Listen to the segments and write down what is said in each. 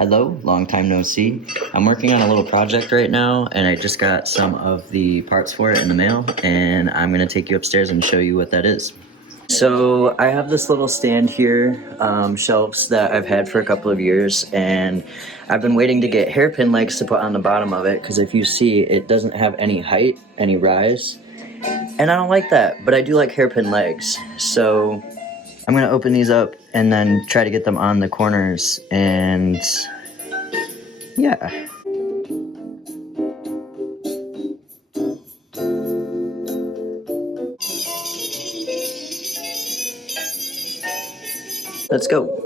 Hello, long time no see. I'm working on a little project right now, and I just got some of the parts for it in the mail, and I'm gonna take you upstairs and show you what that is. So I have this little stand here, shelves that I've had for a couple of years, and I've been waiting to get hairpin legs to put on the bottom of it, because if you see, it doesn't have any height, any rise, and I don't like that, but I do like hairpin legs. So I'm gonna open these up and then try to get them on the corners, and yeah. Let's go.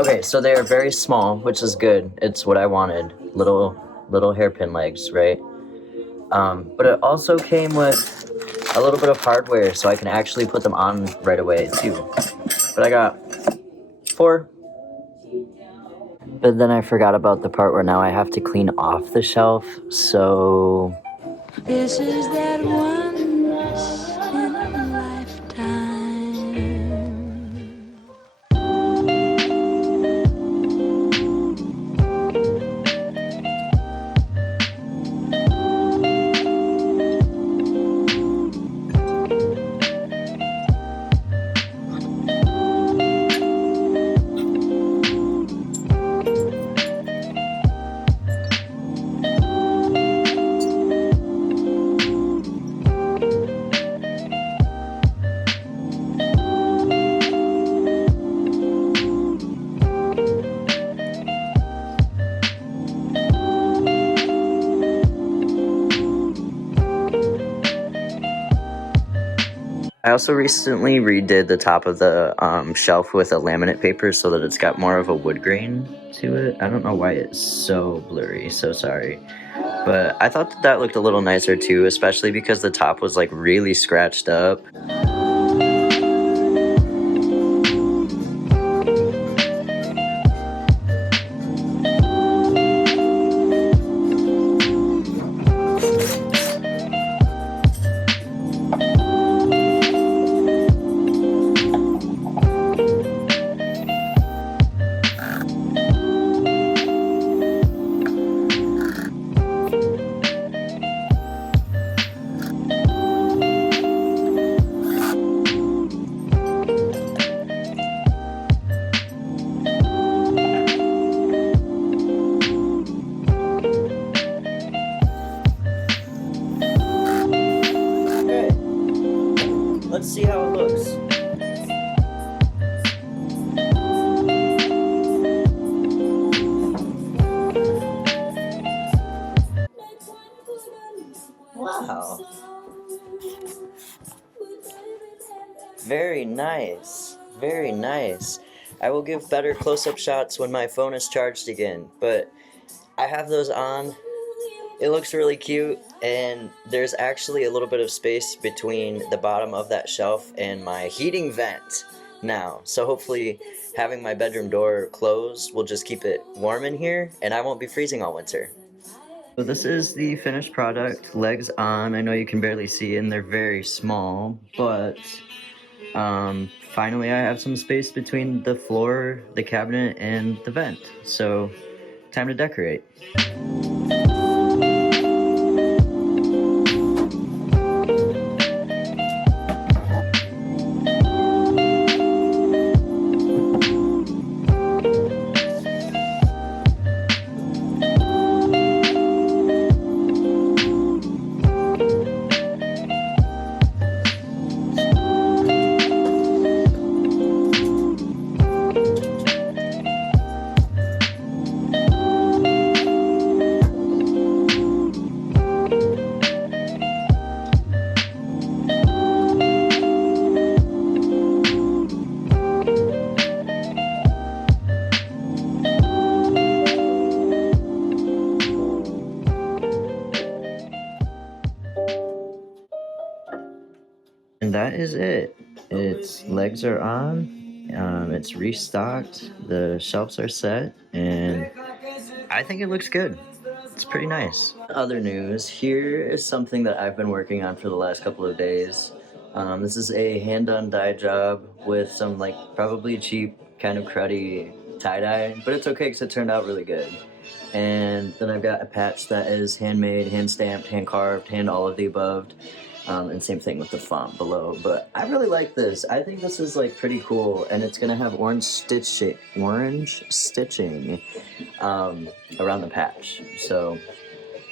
Okay, so they are very small, which is good. It's what I wanted. Little hairpin legs, right? But it also came with a little bit of hardware, so I can actually put them on right away too. But I got 4. But then I forgot about the part where now I have to clean off the shelf, so this is that once in a lifetime. I also recently redid the top of the shelf with a laminate paper so that it's got more of a wood grain to it. I don't know why it's so blurry, so sorry. But I thought that looked a little nicer too, especially because the top was like really scratched up. Let's see how it looks. Wow. Very nice. Very nice. I will give better close-up shots when my phone is charged again, but I have those on. It looks really cute, and there's actually a little bit of space between the bottom of that shelf and my heating vent now. So hopefully having my bedroom door closed will just keep it warm in here, and I won't be freezing all winter. So this is the finished product, legs on. I know you can barely see, and they're very small, but finally I have some space between the floor, the cabinet, and the vent. So time to decorate. And that is it. Its legs are on, it's restocked, the shelves are set, and I think it looks good. It's pretty nice. Other news, here is something that I've been working on for the last couple of days. This is a hand-done dye job with some like probably cheap kind of cruddy tie-dye, but it's okay because it turned out really good. And then I've got a patch that is handmade, hand-stamped, hand-carved, hand all of the above. And same thing with the font below. But I really like this. I think this is like pretty cool, and it's gonna have orange stitching around the patch. So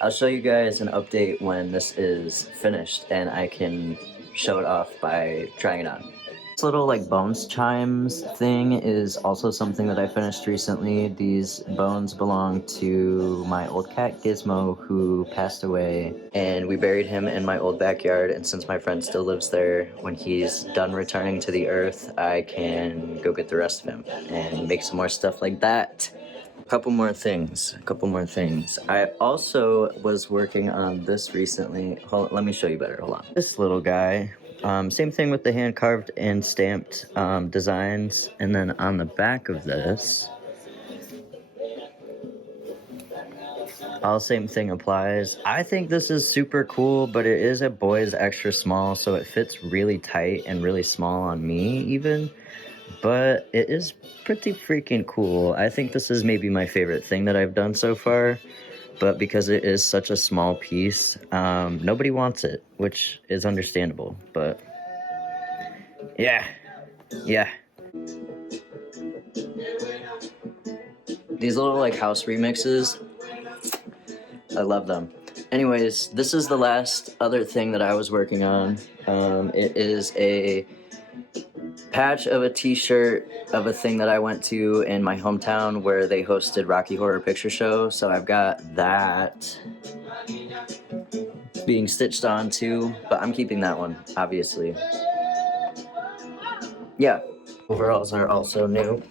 I'll show you guys an update when this is finished, and I can show it off by trying it on. This little like bones chimes thing is also something that I finished recently. These bones belong to my old cat Gizmo, who passed away, and we buried him in my old backyard. And since my friend still lives there, when he's done returning to the earth, I can go get the rest of him and make some more stuff like that. A couple more things. I also was working on this recently. Hold on, let me show you better. Hold on. This little guy. Same thing with the hand carved and stamped designs. And then on the back of this, all same thing applies. I think this is super cool, but it is a boy's extra small, so it fits really tight and really small on me even. But it is pretty freaking cool. I think this is maybe my favorite thing that I've done so far. But because it is such a small piece, nobody wants it, which is understandable. But yeah. These little like house remixes, I love them. Anyways, this is the last other thing that I was working on. It is a patch of a t-shirt of a thing that I went to in my hometown where they hosted Rocky Horror Picture Show. So I've got that being stitched on too, but I'm keeping that one, obviously. Yeah, overalls are also new.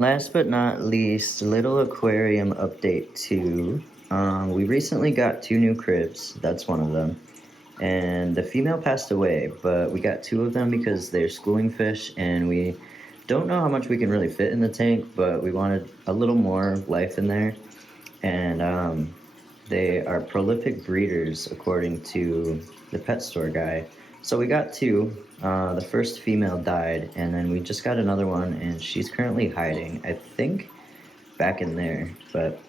Last but not least, little aquarium update too. We recently got 2 new cribs. That's one of them. And the female passed away, but we got 2 of them because they're schooling fish, and we don't know how much we can really fit in the tank, but we wanted a little more life in there. And they are prolific breeders, according to the pet store guy. So we got 2. The first female died, and then we just got another one, and she's currently hiding, I think, back in there, but...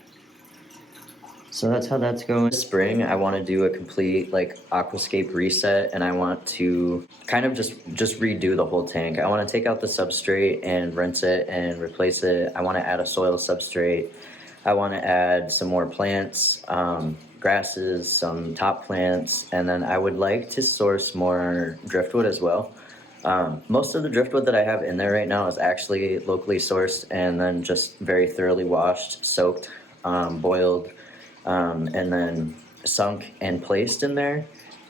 So that's how that's going. This spring, I want to do a complete like aquascape reset, and I want to kind of just redo the whole tank. I want to take out the substrate and rinse it and replace it. I want to add a soil substrate. I want to add some more plants, grasses, some top plants, and then I would like to source more driftwood as well. Most of the driftwood that I have in there right now is actually locally sourced and then just very thoroughly washed, soaked, boiled, and then sunk and placed in there.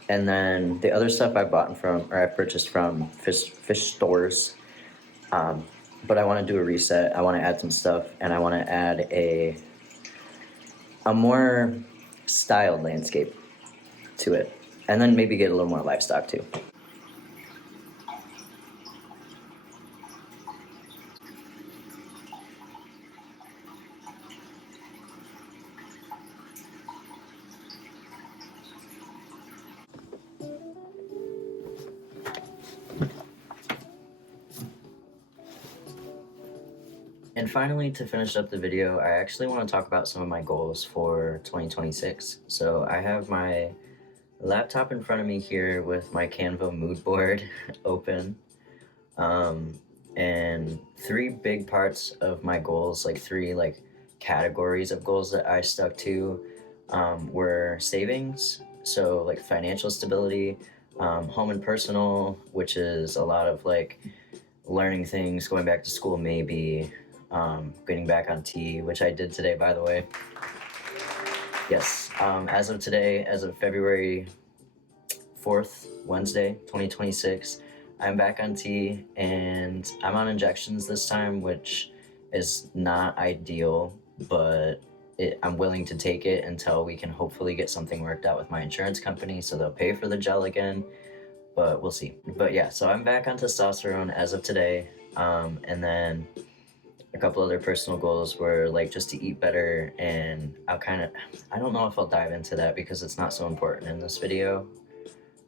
And then the other stuff I purchased from fish stores. But I want to do a reset. I want to add some stuff, and I want to add a more styled landscape to it, and then maybe get a little more livestock too. And finally, to finish up the video, I actually want to talk about some of my goals for 2026. So I have my laptop in front of me here with my Canva mood board open. And 3 big parts of my goals, like 3 like categories of goals that I stuck to, were savings, so like financial stability, home and personal, which is a lot of like learning things, going back to school maybe, getting back on tea, which I did today, by the way. Yes, as of today, as of February 4th, Wednesday, 2026, I'm back on tea, and I'm on injections this time, which is not ideal, but I'm willing to take it until we can hopefully get something worked out with my insurance company, so they'll pay for the gel again, but we'll see. But yeah, so I'm back on testosterone as of today, and then a couple other personal goals were like just to eat better, and I don't know if I'll dive into that because it's not so important in this video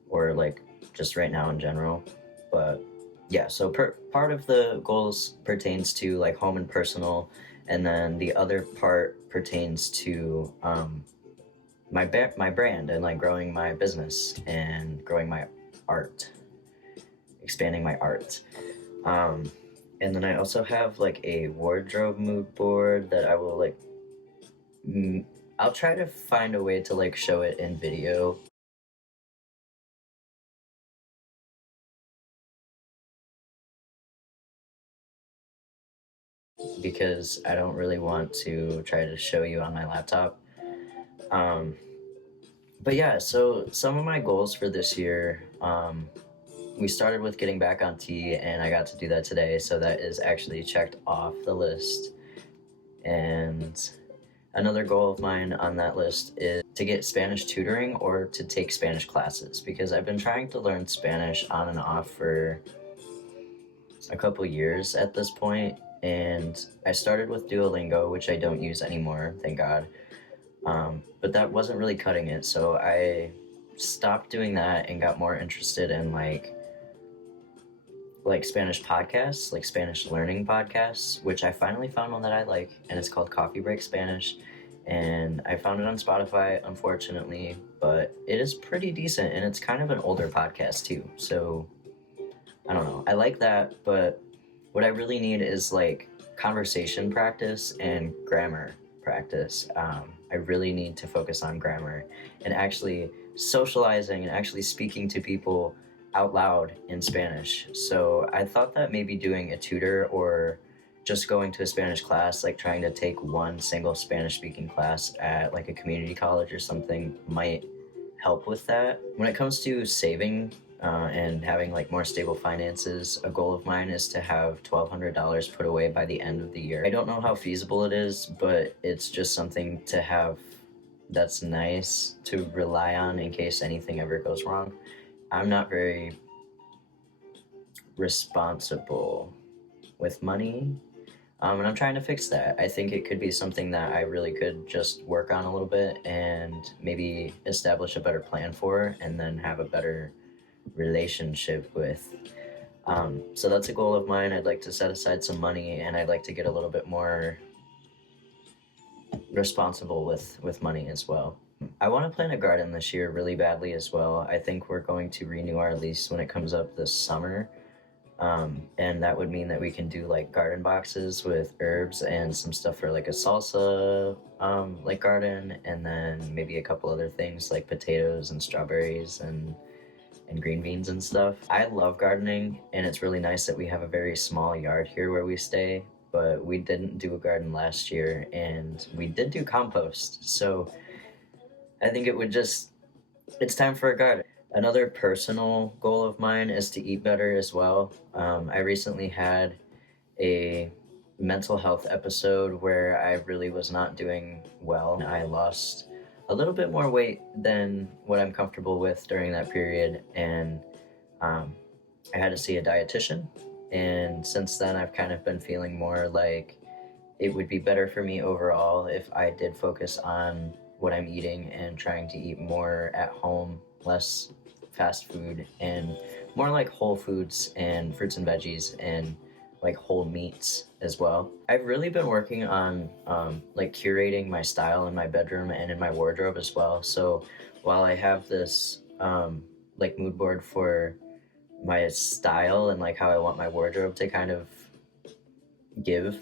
or like just right now in general. But yeah, so part of the goals pertains to like home and personal, and then the other part pertains to my brand and like growing my business and growing my art, expanding my art. And then I also have like a wardrobe mood board that I will like I'll try to find a way to like show it in video. Because I don't really want to try to show you on my laptop. But yeah, so some of my goals for this year, we started with getting back on tea, and I got to do that today, so that is actually checked off the list. And another goal of mine on that list is to get Spanish tutoring or to take Spanish classes, because I've been trying to learn Spanish on and off for a couple years at this point, and I started with Duolingo, which I don't use anymore, thank God. But that wasn't really cutting it, so I stopped doing that and got more interested in like Spanish podcasts, like Spanish learning podcasts, which I finally found one that I like, and it's called Coffee Break Spanish. And I found it on Spotify, unfortunately, but it is pretty decent, and it's kind of an older podcast too. So I don't know. I like that, but what I really need is like conversation practice and grammar practice. I really need to focus on grammar and actually socializing and actually speaking to people out loud in Spanish. So I thought that maybe doing a tutor or just going to a Spanish class, like trying to take one single Spanish speaking class at like a community college or something, might help with that. When it comes to saving and having like more stable finances, a goal of mine is to have $1,200 put away by the end of the year. I don't know how feasible it is, but it's just something to have that's nice to rely on in case anything ever goes wrong. I'm not very responsible with money, and I'm trying to fix that. I think it could be something that I really could just work on a little bit and maybe establish a better plan for, and then have a better relationship with. So that's a goal of mine. I'd like to set aside some money, and I'd like to get a little bit more responsible with money as well. I want to plant a garden this year really badly as well. I think we're going to renew our lease when it comes up this summer. And that would mean that we can do like garden boxes with herbs and some stuff for like a salsa like garden, and then maybe a couple other things like potatoes and strawberries and green beans and stuff. I love gardening, and it's really nice that we have a very small yard here where we stay, but we didn't do a garden last year, and we did do compost. So I think it's time for a garden. Another personal goal of mine is to eat better as well. I recently had a mental health episode where I really was not doing well. I lost a little bit more weight than what I'm comfortable with during that period, and I had to see a dietitian. And since then, I've kind of been feeling more like it would be better for me overall if I did focus on what I'm eating and trying to eat more at home, less fast food, and more like whole foods and fruits and veggies and like whole meats as well. I've really been working on like curating my style in my bedroom and in my wardrobe as well. So while I have this like mood board for my style and like how I want my wardrobe to kind of give,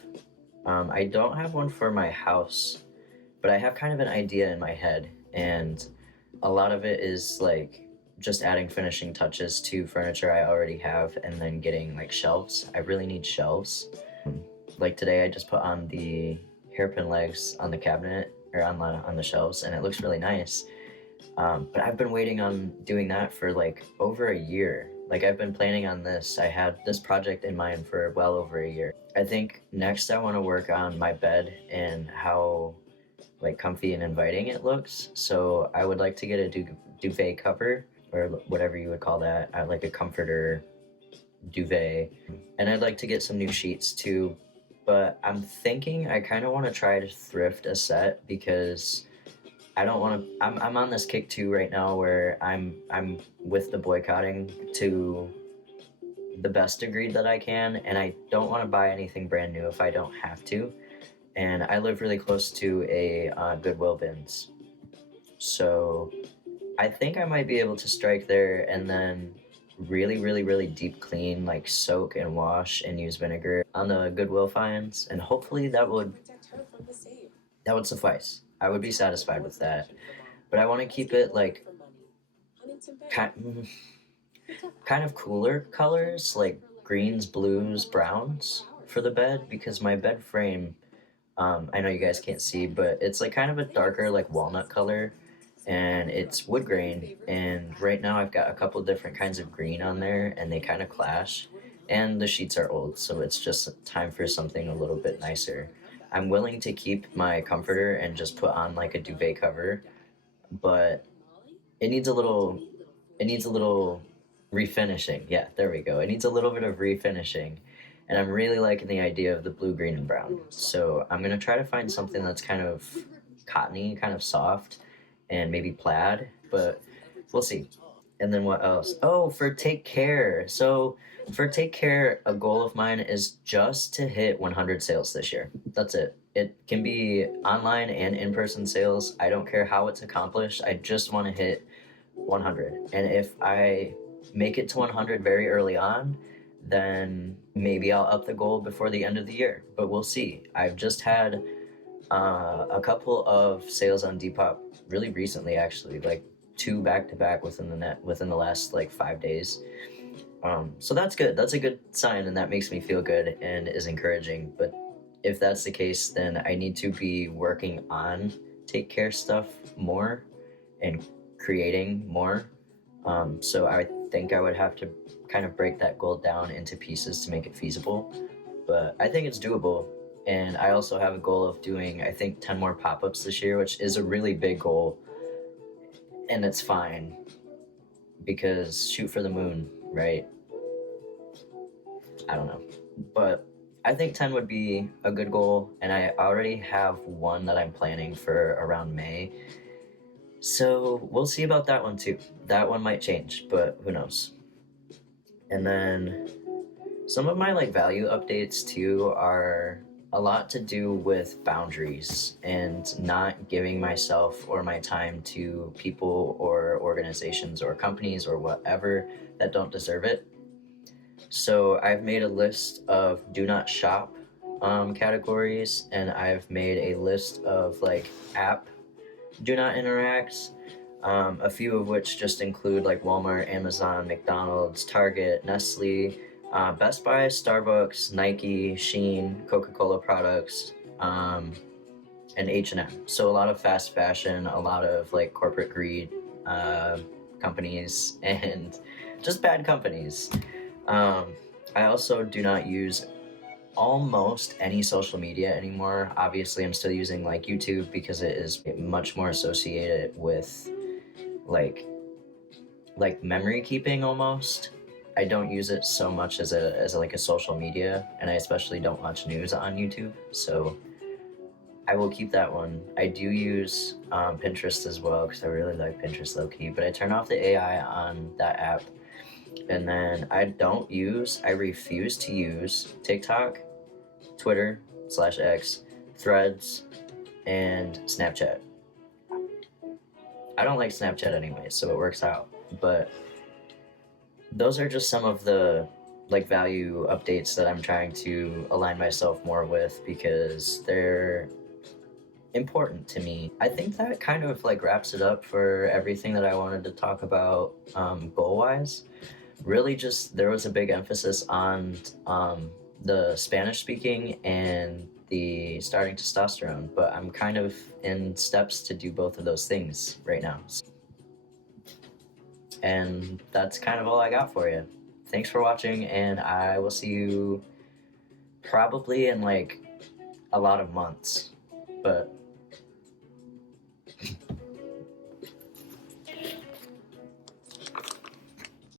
I don't have one for my house, but I have kind of an idea in my head, and a lot of it is like just adding finishing touches to furniture I already have, and then getting like shelves. I really need shelves. Like today I just put on the hairpin legs on the cabinet, or on the shelves, and it looks really nice. But I've been waiting on doing that for like over a year. Like I've been planning on this. I had this project in mind for well over a year. I think next I want to work on my bed and how like comfy and inviting it looks. So I would like to get a duvet cover, or whatever you would call that, like a comforter duvet. And I'd like to get some new sheets too, but I'm thinking I kind of want to try to thrift a set because I don't want to. I'm on this kick too right now where I'm with the boycotting to the best degree that I can, and I don't want to buy anything brand new if I don't have to. And I live really close to a Goodwill bins, so I think I might be able to strike there and then really deep clean, like soak and wash and use vinegar on the Goodwill finds, and hopefully that would suffice. I would be satisfied with that. But I want to keep it like kind, kind of cooler colors, like greens, blues, browns for the bed because my bed frame, I know you guys can't see, but it's like kind of a darker, like walnut color, and it's wood grain. And right now I've got a couple different kinds of green on there, and they kind of clash. And the sheets are old, so it's just time for something a little bit nicer. I'm willing to keep my comforter and just put on like a duvet cover, but it needs a little it needs a little refinishing. Yeah, there we go. It needs a little bit of refinishing. And I'm really liking the idea of the blue, green, and brown. So I'm gonna try to find something that's kind of cottony, kind of soft, and maybe plaid, but we'll see. And then what else? Oh, for Take Care. So for Take Care, a goal of mine is just to hit 100 sales this year. That's it. It can be online and in-person sales. I don't care how it's accomplished. I just want to hit 100. And if I make it to 100 very early on, then maybe I'll up the goal before the end of the year. But we'll see. I've just had a couple of sales on Depop really recently, actually, like two back to back within the last like 5 days. So that's good. That's a good sign, and that makes me feel good and is encouraging. But if that's the case, then I need to be working on Take Care stuff more and creating more. So I think I would have to kind of break that goal down into pieces to make it feasible. But I think it's doable. And I also have a goal of doing, I think, 10 more pop ups this year, which is a really big goal. And it's fine because shoot for the moon, right? I don't know. But I think 10 would be a good goal. And I already have one that I'm planning for around May. So we'll see about that one too. That one might change, but who knows. And then some of my like value updates too are a lot to do with boundaries and not giving myself or my time to people or organizations or companies or whatever that don't deserve it. So I've made a list of do not shop categories, and I've made a list of like app do not interact, a few of which just include like Walmart, Amazon, McDonald's, Target, Nestle, Best Buy, Starbucks, Nike, Shein, Coca-Cola products, and H&M. So a lot of fast fashion, a lot of like corporate greed companies, and just bad companies. I also do not use almost any social media anymore. Obviously, I'm still using like YouTube because it is much more associated with like memory keeping almost. I don't use it so much as like a social media, and I especially don't watch news on YouTube. So I will keep that one. I do use Pinterest as well because I really like Pinterest low key, but I turn off the AI on that app. And then I refuse to use TikTok, Twitter /X, Threads, and Snapchat. I don't like Snapchat anyway, so it works out. But those are just some of the like value updates that I'm trying to align myself more with because they're important to me. I think that kind of like wraps it up for everything that I wanted to talk about goal wise. Really just there was a big emphasis on the Spanish speaking and the starting testosterone, but I'm kind of in steps to do both of those things right now. And that's kind of all I got for you. Thanks for watching, and I will see you probably in like a lot of months, but